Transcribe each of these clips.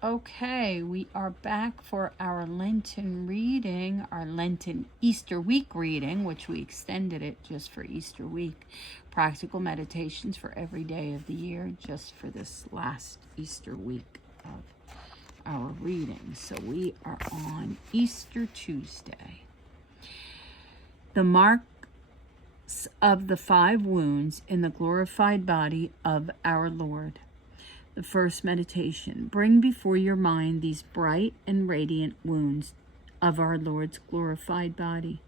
Okay, we are back for our Lenten reading, our Lenten Easter week reading, which we extended it just for Easter week. Practical meditations for every day of the year, just for this last Easter week of our reading. So we are on Easter Tuesday. The marks of the 5 wounds in the glorified body of our Lord. The first meditation. Bring before your mind these bright and radiant wounds of our Lord's glorified body.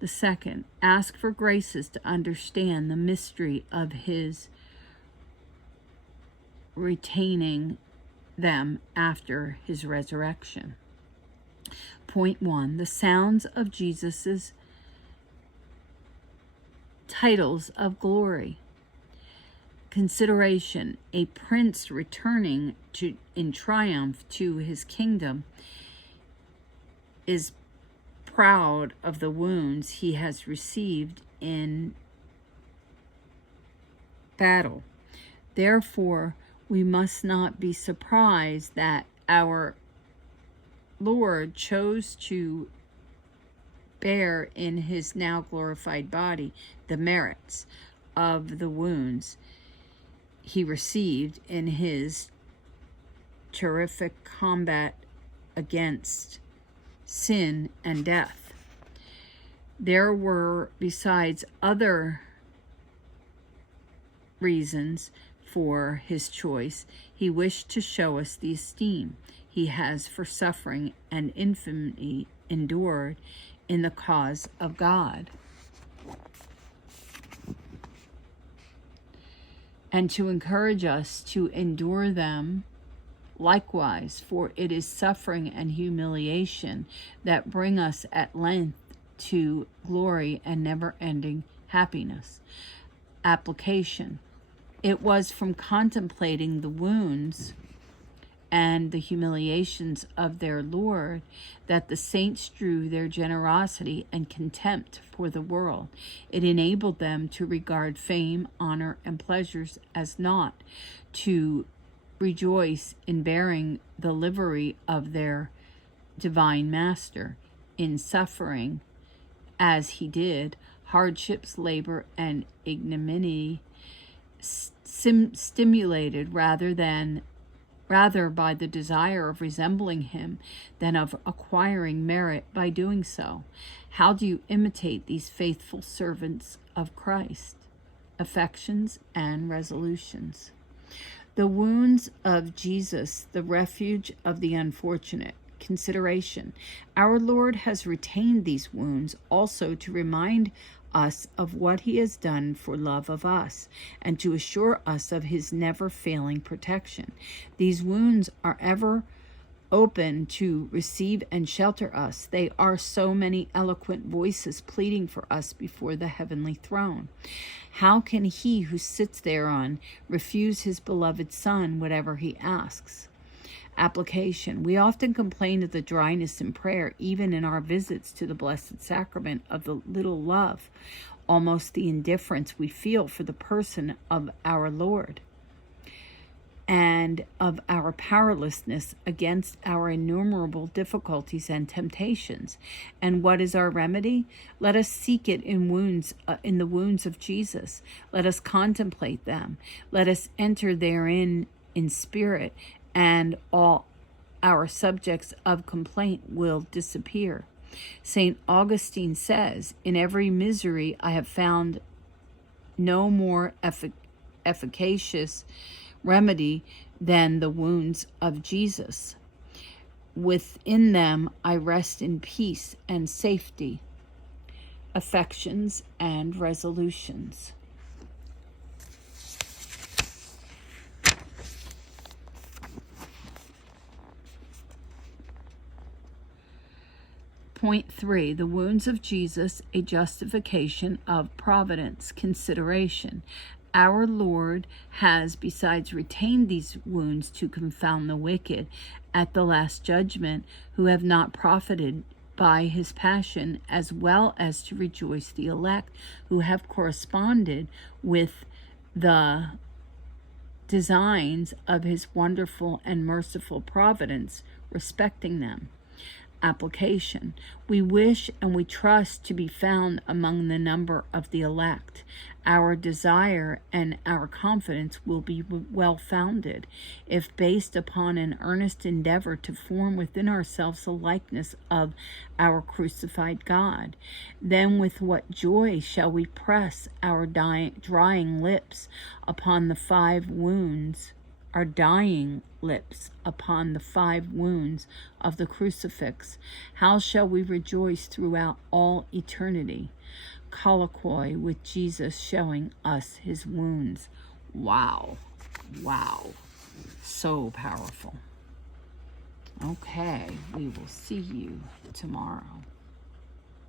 The second, ask for graces to understand the mystery of his retaining them after his resurrection. Point 1, the sounds of Jesus's titles of glory. Consideration, a prince returning in triumph to his kingdom is proud of the wounds he has received in battle. Therefore, we must not be surprised that our Lord chose to bear in his now glorified body the merits of the wounds he received in his terrific combat against sin and death. There were, besides other reasons for his choice, he wished to show us the esteem he has for suffering and infamy endured in the cause of God, and to encourage us to endure them likewise, for it is suffering and humiliation that bring us at length to glory and never-ending happiness. Application. It was from contemplating the wounds and the humiliations of their Lord that the saints drew their generosity and contempt for the world. It enabled them to regard fame, honor, and pleasures as naught, to rejoice in bearing the livery of their divine master, in suffering, as he did, hardships, labor, and ignominy, stimulated rather by the desire of resembling him than of acquiring merit by doing so. How do you imitate these faithful servants of Christ? Affections and resolutions. The wounds of Jesus, the refuge of the unfortunate. Consideration. Our Lord has retained these wounds also to remind us of what he has done for love of us, and to assure us of his never-failing protection. These wounds are ever open to receive and shelter us. They are so many eloquent voices pleading for us before the heavenly throne. How can he who sits thereon refuse his beloved Son whatever he asks? Application. We often complain of the dryness in prayer, even in our visits to the Blessed Sacrament of the Little Love, almost the indifference we feel for the person of our Lord, and of our powerlessness against our innumerable difficulties and temptations. And what is our remedy? Let us seek it in the wounds of Jesus. Let us contemplate them. Let us enter therein in spirit, and all our subjects of complaint will disappear. St. Augustine says, in every misery I have found no more efficacious remedy than the wounds of Jesus. Within them I rest in peace and safety. Affections and resolutions. Point 3, the wounds of Jesus, a justification of providence. Consideration. Our Lord has besides retained these wounds to confound the wicked at the last judgment, who have not profited by his passion, as well as to rejoice the elect who have corresponded with the designs of his wonderful and merciful providence respecting them. Application. We wish and we trust to be found among the number of the elect. Our desire and our confidence will be well founded if based upon an earnest endeavor to form within ourselves a likeness of our crucified God. Then with what joy shall we press our drying lips upon the 5 wounds our dying lips upon the 5 wounds of the crucifix. How shall we rejoice throughout all eternity? Colloquy with Jesus showing us his wounds. Wow. Wow. So powerful. Okay, we will see you tomorrow.